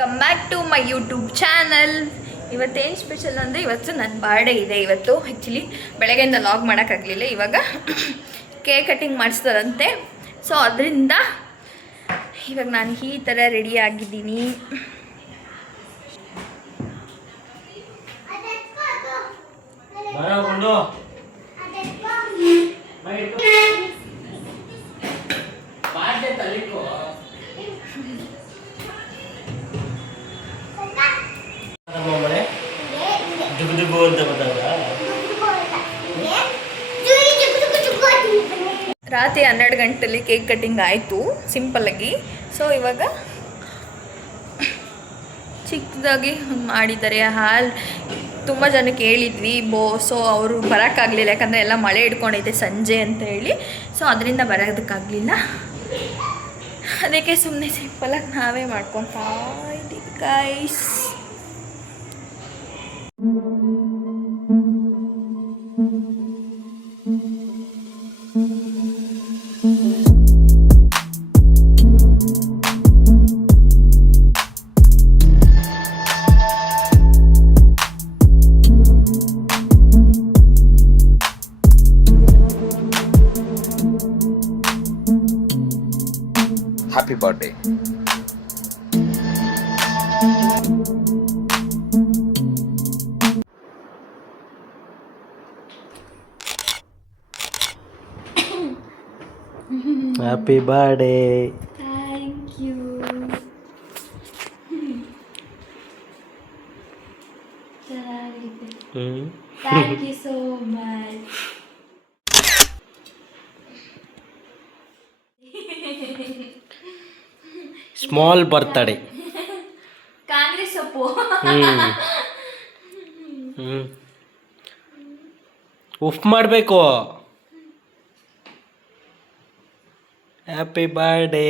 Come back to my YouTube channel. ಇವತ್ತೇನು special ಅಂದರೆ ಇವತ್ತು ನನ್ನ ಬರ್ಡೇ ಇದೆ. ಇವತ್ತು ಆ್ಯಕ್ಚುಲಿ ಬೆಳಗ್ಗೆಯಿಂದ ಲಾಗ್ ಮಾಡೋಕ್ಕಾಗಲಿಲ್ಲ. ಇವಾಗ ಕೇಕ್ ಕಟ್ಟಿಂಗ್ ಮಾಡಿಸ್ತಾರಂತೆ. ಸೊ ಅದರಿಂದ ಇವಾಗ ನಾನು ಈ ಥರ ರೆಡಿ ಆಗಿದ್ದೀನಿ. ರಾತ್ರಿ 12 ಗಂಟೆಲಿ ಕೇಕ್ ಕಟ್ಟಿಂಗ್ ಆಯಿತು ಸಿಂಪಲ್ಲಾಗಿ. ಸೊ ಇವಾಗ ಚಿಕ್ಕದಾಗಿ ಮಾಡಿದ್ದಾರೆ. ಹಾಲ್ ತುಂಬ ಜನಕ್ಕೆ ಹೇಳಿದ್ವಿ ಸೊ ಅವರು ಬರೋಕ್ಕಾಗಲಿಲ್ಲ, ಯಾಕಂದರೆ ಎಲ್ಲ ಮಳೆ ಹಿಡ್ಕೊಂಡೈತೆ ಸಂಜೆ ಅಂತ ಹೇಳಿ. ಸೊ ಅದರಿಂದ ಬರೋದಕ್ಕಾಗಲಿಲ್ಲ. ಅದಕ್ಕೆ ಸುಮ್ಮನೆ ಸಿಂಪಲಾಗಿ ನಾವೇ ಮಾಡ್ಕೊತಾ ಇದ್ದೀವಿ guys. Happy birthday. Happy birthday. Thank you. Thank you so much. Small birthday. Congress ಸೊಪ್ಪು. ಉಫ್ ಮಾಡಬೇಕು. Happy birthday.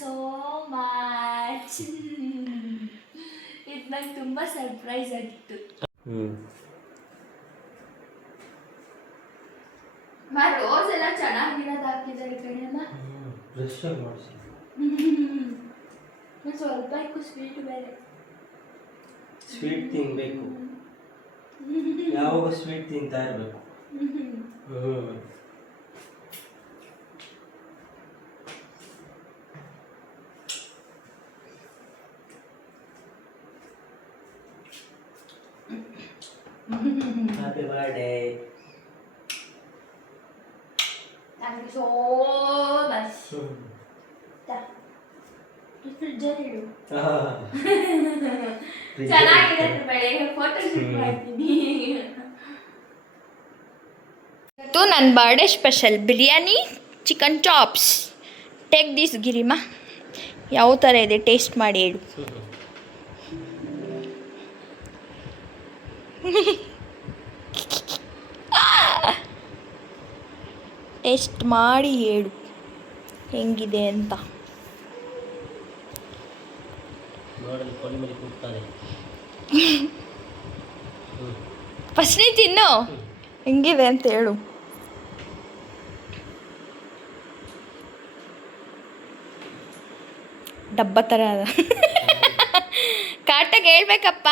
So much. ಇದು ನಂಗೆ ತುಂಬ ಸರ್ಪ್ರೈಸ್ ಆಗಿತ್ತು. ರೋಸ್ ಎಲ್ಲ ಚೆನ್ನಾಗಿರೋದು ಹಾಕಿದ್ದಾರೆ ಕಡೆಯಲ್ಲ. ಫ್ರೆಶ್ ಆಗಿ ಮಾಡಿಸಿ. ಸ್ವಲ್ಪ ಸ್ವೀಟ್ ಬೇರೆ. ಸ್ವೀಟ್ ತಿನ್ನಬೇಕು, ಯಾವಾಗ ಸ್ವೀಟ್ ತಿಂತಾ ಇರಬೇಕು. Happy birthday. Thank you so much. ಫ್ರಿಜ್ಜಲ್ಲಿ ಚೆನ್ನಾಗಿದೆ. ಬೆಳಗ್ಗೆ ಫೋಟೋ ಶೂಟ್ ಮಾಡ್ತೀನಿ. ಇವತ್ತು ನನ್ನ birthday special biryani, chicken chops. Take this Garima. ಯಾವ ಥರ ಇದೆ ಟೇಸ್ಟ್ ಮಾಡಿ ಹೇಳು. ಟೇಸ್ಟ್ ಮಾಡಿ ಹೇಳು ಹೆಂಗಿದೆ ಅಂತ. ಫಸ್ಟ್ ನೀ ತಿನ್ನು ಹೆಂಗಿದೆ ಅಂತ ಹೇಳು. ಡಬ್ಬ ಥರ ಅದ. ಕರೆಕ್ಟಾಗಿ ಹೇಳ್ಬೇಕಪ್ಪ.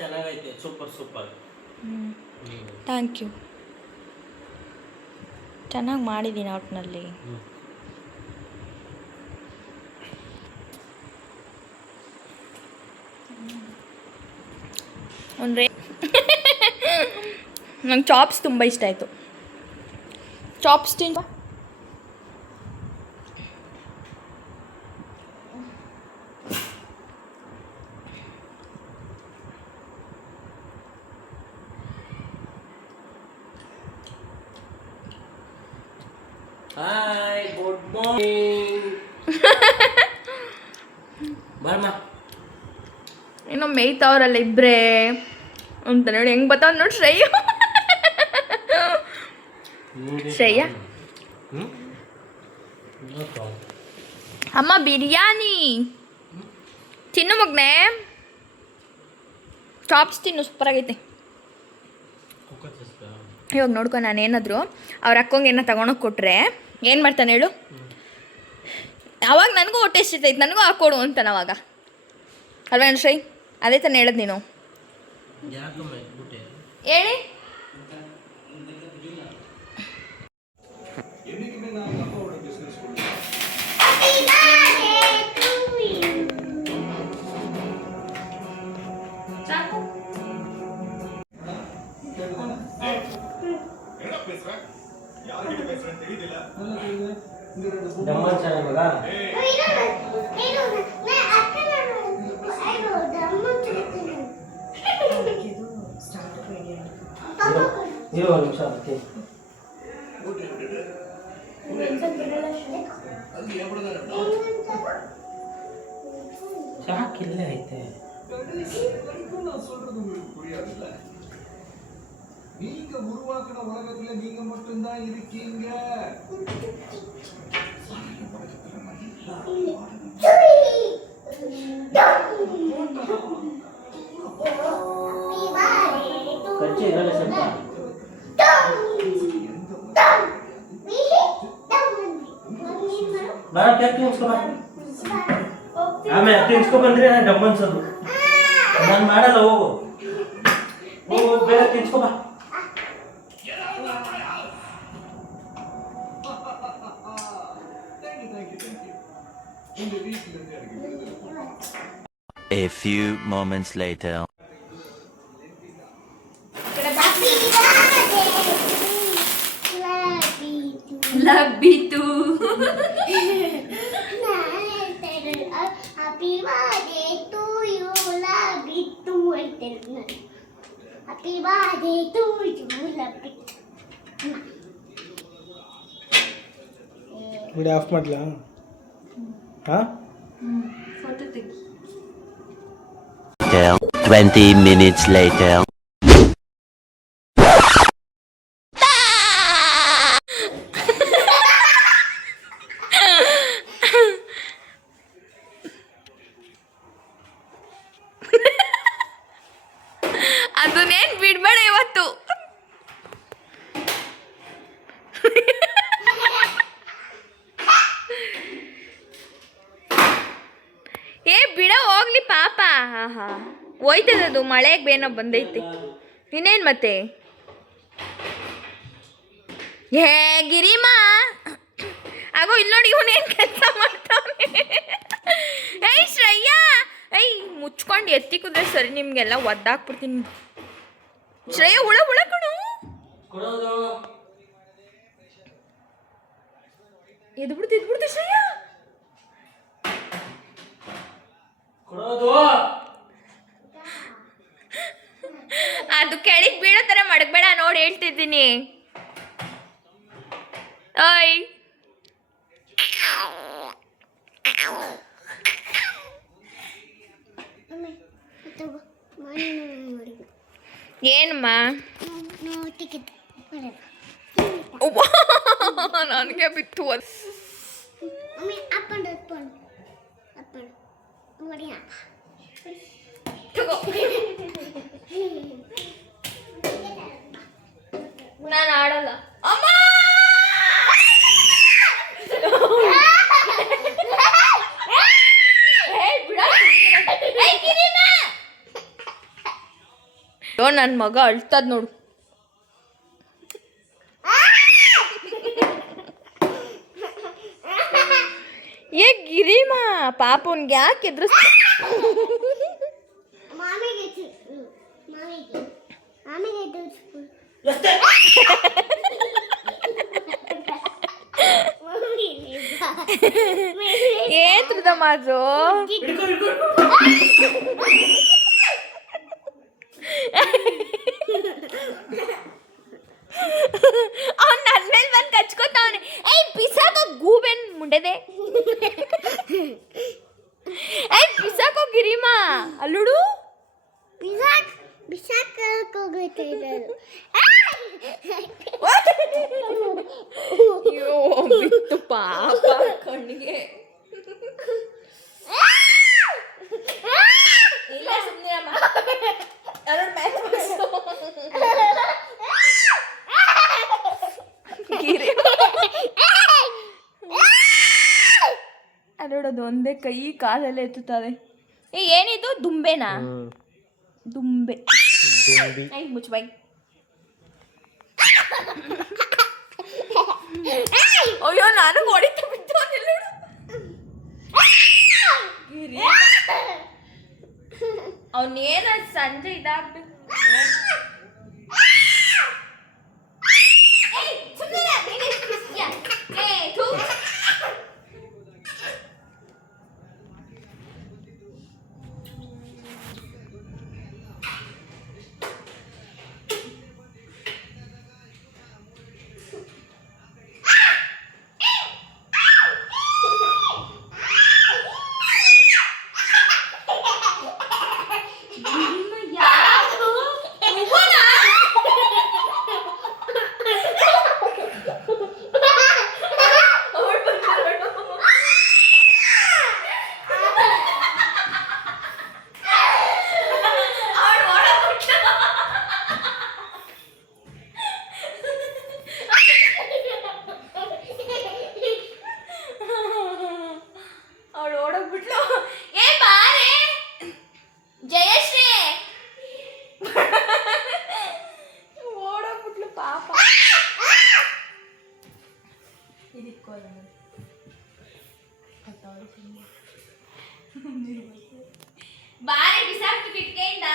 ಚೆನ್ನಾಗೈತೆ. Super super. Thank you. ಚೆನ್ನಾಗಿ ಮಾಡಿದ್ದೀನಿ ಒಟ್ಟಿನಲ್ಲಿ. ಅಂದರೆ ನಂಗೆ ಚಾಪ್ಸ್ ತುಂಬ ಇಷ್ಟ ಆಯಿತು. ಚಾಪ್ಸ್ ತಿಂಬ. Hi, good morning. ಬಾರಮ್ಮ. ಇನ್ನೂ ಮೇಯ್ತಾವ್ರಲ್ಲ ಇಬ್ಬರೇ ಅಂತ ನೋಡಿ ಹೆಂಗೆ ಬರ್ತಾವ ನೋಡಿ. ಶ್ರೇಯ ಅಮ್ಮ ಬಿರಿಯಾನಿ ತಿನ್ನು ಮಗ್ನೆ. ಚಾಪ್ಸ್ ತಿನ್ನು, ಸೂಪರಾಗೈತೆ. ಇವಾಗ ನೋಡ್ಕೊ, ನಾನು ಏನಾದರೂ ಅವ್ರ ಅಕ್ಕಂಗೆ ಏನೋ ತಗೊಂಡೋಗಿ ಕೊಟ್ಟರೆ ಏನು ಮಾಡ್ತಾನೆ ಹೇಳು, ಅವಾಗ ನನಗೂ ಹೊಟ್ಟೆ ಎಷ್ಟಿರ್ತೈತೆ, ನನಗೂ ಹಾಕ್ಕೊಡು ಅಂತಾನೆ. ಅವಾಗ ಅಲ್ವಾ ಶ್ರೈ? ಅದೇ ತಾನೇ ಹೇಳೋದು ನೀನು. ಯಾಕಮ್ಮ ಇಟ್ಬಿಟ್ಟೆ? ಹೇಳಿ. ದಮ್ಮನ್ ಚೆನ್ನಾಗ ಇರೋ ಒಂದು ನಿಮಿಷ ಬರ್ತೀನಿ. ಸಾಕಿಲ್ಲೇ ಐತೆ. நீங்க உருவாக்குன உலகத்துல நீங்க மட்டும்தான் இருக்கீங்க. ಕಚ್ಚಿ ಇರಲ್ಲ ಸ್ವಲ್ಪ. ನಾನು ಟೆಕ್ ತಿನ್ಸ್ಕೊ ಆಮೇಲೆ ತಿನ್ಸ್ಕೊ ಬಂದ್ರೆ ನಾನು ಡಮ್ಮ ಅನ್ಸೋದು. ನಾನು ಮಾಡಲ್ಲ, ಹೋಗು ಹೋಗು ಬೇಗ ತಿನ್ಸ್ಕೊ ಬಾ. A few moments later. Love you too. Happy birthday to you, love you too. Happy birthday to you, love you. Video of ಮಾಡ್ಲಾ? ಹಾ? ಫೋಟೋ ತೆಗಿ. 20 minutes later. ಅದನ್ನೇನು ಬಿಡ್ಬೇಡ ಇವತ್ತು. ಏ ಬಿಡ ಹೋಗ್ಲಿ ಪಾಪ. ಹಾ ಹೋಯ್ತದದು, ಮಳೆಗೆ ಬೇನೋ ಬಂದೈತಿ. ಇನ್ನೇನು ಮತ್ತೆ? ಏ ಗಿರಿಮಾ ಆಗೋ ಇಲ್ಲಿ ನೋಡಿ, ಇವನೇನು ಕೆಲಸ ಮಾಡ್ತಾವನೆ. ಏಯ್ ಶ್ರೇಯಾ, ಏಯ್ ಮುಚ್ಕೊಂಡು ಎತ್ತಿ ಕುದ್ರೆ ಸರಿ, ನಿಮಗೆಲ್ಲ ಒದ್ದಾಕ್ಬಿಡ್ತೀನಿ. ಶ್ರೇಯಾ ಹುಳ ಹುಳ ಕಣು. ಎದ್ಬಿಡ್ತು ಶ್ರೇಯಾ. ಅದು ಕೆಳಗೆ ಬೀಳೋ ಥರ ಮಡಗಬೇಡ, ನೋಡಿ ಹೇಳ್ತಿದ್ದೀನಿ. ಓಯ್ ಏನಮ್ಮ? ನನಗೆ ಬಿತ್ತು. ನಾನು ಆಡಲ್ಲ ಅಮ್ಮ. ನನ್ನ ಮಗ ಅಳ್ತದ ನೋಡು. ಏ ಗಿರಿಮಾ ಪಾಪ ಅವ್ನಿಗೆ ಯಾಕೆ ಎದುರಿಸ್? ಏತ್ರದ ಮಾತು. ಅವ್ನು ನನ್ನ ಮೇಲೆ ಬಂದು ಕಚ್ಕೋತಾವನೆ. ಏಯ್ ಬಿಸಾಕೋ ಗೂಬೆನ್ ಮುಂಡೆದೆ. ಏಯ್ ಬಿಸಾಕೋ ಗಿರಿಮಾ ಅಲ್ಲುಡು. ಅಯ್ಯೋ ಬಿತ್ತು ಪಾಪ ಕಣ್ಣಿಗೆ. ಇಲ್ಲ ಸುಮ್ಮನೆ ಅಮ್ಮ. ಅಲ್ಲೋಡೋದು ಒಂದೇ ಕೈ ಕಾಲಲ್ಲೇ ಎತ್ತುತ್ತದೆ. ಏನಿದು ದುಂಬೆನಾ? ದುಂಬೆ. ಐ ಮುಚ್ಚ ಬಾಯ್. ಅಯ್ಯೋ ನಾನು ಹೊಡಿತ ಬಿದ್ದು ಅವನೇನ ಸಂಜೆ ಇದಾಗ್ಬಿಟ್ಟು ಬಾರಿ ಬಿಸಾಕ್ತು ಕಿಟ್ಕೆಯಿಂದ.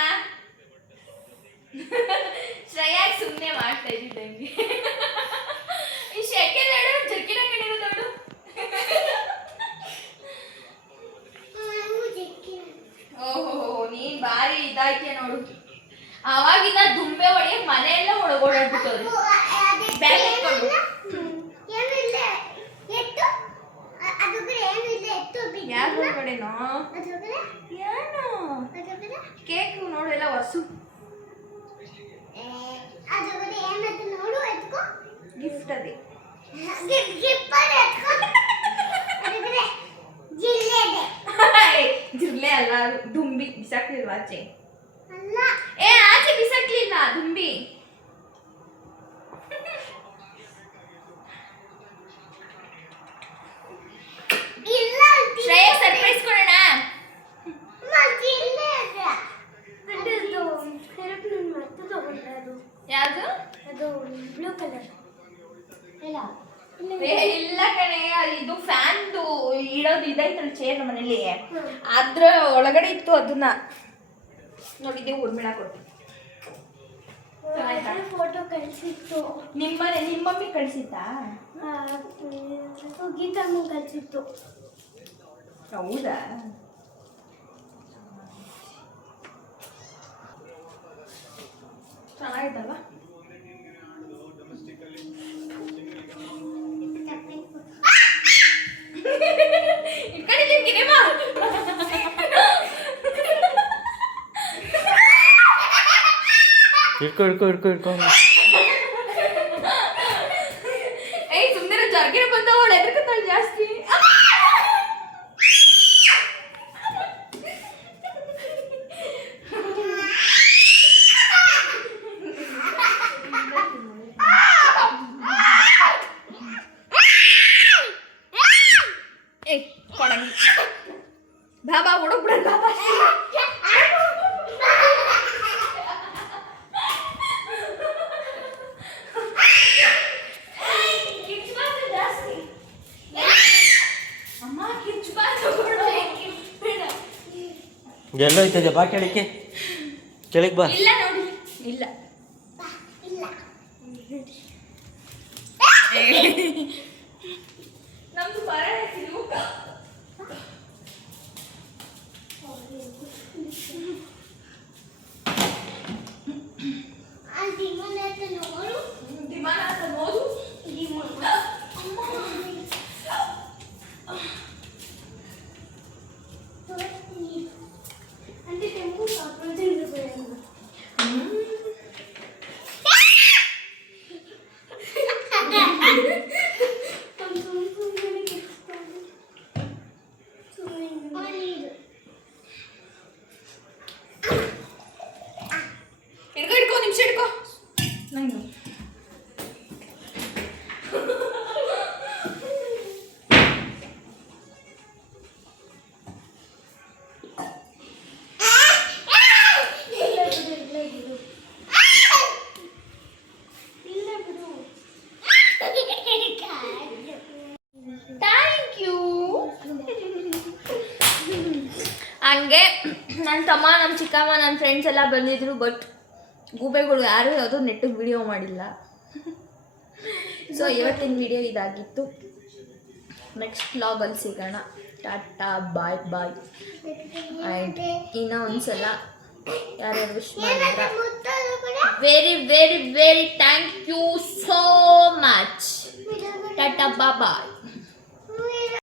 ಶ್ರೇಯಾಗಿ ಸುಮ್ಮನೆ ಮಾಡ್ತಾ ಇದ್ದಂಗೆ ಈ ಶೆಕೆ ನೋಡು, ಜರ್ಕಿನ ಕಡಿದು ನೋಡು. ಓಹೋ ನೀನ್ ಬಾರಿ ಇದಾಯ್ಕೆ ನೋಡು. ಅವಾಗಿಂದ ದುಂಬೆ ಹೊಡೆಯಕ್ ಮನೆಯೆಲ್ಲ ಓಡಾಡ್ಬಿಟ್ಟವ್ರು. ಬ್ಯಾಗ್ ಎತ್ಕೊಂಡು ಯಾರು ಹೊರಗಡೆನೋ ಏನು ಕೇಕ್ ನೋಡು ಎಲ್ಲ ಹೊಸು ಗಿಫ್ಟ್ ಅದೇ ಜಿರ್ಲೆ ಅಲ್ಲ ದುಂಬಿ ಬಿಸಾಕ್ಲಿಲ್ವಾ ಆಚೆ? ಏ ಆಚೆ ಬಿಸಾಕ್ಲಿಲ್ಲ ದುಂಬಿ. ಶ್ರೇಯ ಸರ್ಪ್ರೈಸ್ ಕೊಡೋಣ. ಯಾವುದು? ಬ್ಲೂ ಕಲರ್ ಇಲ್ಲ ಕಣೆ, ಇದು ಫ್ಯಾನ್ದು ಇಡೋದು ಇದೈತಲ್ಲ ಚೇರ್ ನಮ್ಮ ಮನೇಲಿ, ಅದ್ರ ಒಳಗಡೆ ಇತ್ತು. ಅದನ್ನ ನೋಡಿದ್ದೆ ಊರ್ಮಿಳ ಕೊಟ್ಟು ಫೋಟೋ ಕಳಿಸಿತ್ತು. ನಿಮ್ಮ ಮಮ್ಮಿ ಕಳಿಸಿದ್ದಾ? ಗೀತಮ್ಮ ಕಳಿಸಿತ್ತು. ಹೌದಾ? ಚೆನ್ನಾಗಿತ್ತಲ್ವಾ? ಇಟ್ಕೊ ಏಯ್ ಸುಮ್ಮನೆ ಜರ್ಗಿನ ಬಂದವಳು ಎದ್ರಕತ್ತಾಳೆ ಜಾಸ್ತಿ. ಏಯ್ ಕೊಡಂಗಿ ಬಾಬಾ ಹುಡುಗ್ಬಿಡ ಬಾಬಾ. ಎಲ್ಲ ಹೋಯ್ತದೆ, ಬಾ ಕೆಳಕ್ಕೆ ಬಾ. ಇಲ್ಲ ನೋಡಿ, ಇಲ್ಲ ನಮ್ದು ಬರ ದಿಮಾನ ಅಂತ ನೋಡು. అంటే టెంపుల్ కాకపోతే ಹಂಗೆ ನನ್ನ ತಮ್ಮ ನಮ್ಮ ಚಿಕ್ಕಮ್ಮ ನನ್ನ ಫ್ರೆಂಡ್ಸ್ ಎಲ್ಲ ಬಂದಿದ್ರು. ಬಟ್ ಗೂಬೆಗಳು ಯಾರೂ ಯಾವುದೋ ನೆಟ್ಟಿಗೆ ವಿಡಿಯೋ ಮಾಡಿಲ್ಲ. ಸೊ ಇವತ್ತಿನ ವಿಡಿಯೋ ಇದಾಗಿತ್ತು. ನೆಕ್ಸ್ಟ್ ವ್ಲಾಗಲ್ಲಿ ಸಿಗೋಣ. ಟಾಟಾ ಬಾಯ್ ಬಾಯ್. ಆ್ಯಂಡ್ ಇನ್ನೂ ಒಂದ್ಸಲ ಯಾರ್ಯಾರು ವಿಶ್ ಮಾಡಿದ್ರ very very very thank you so much. Tata bye.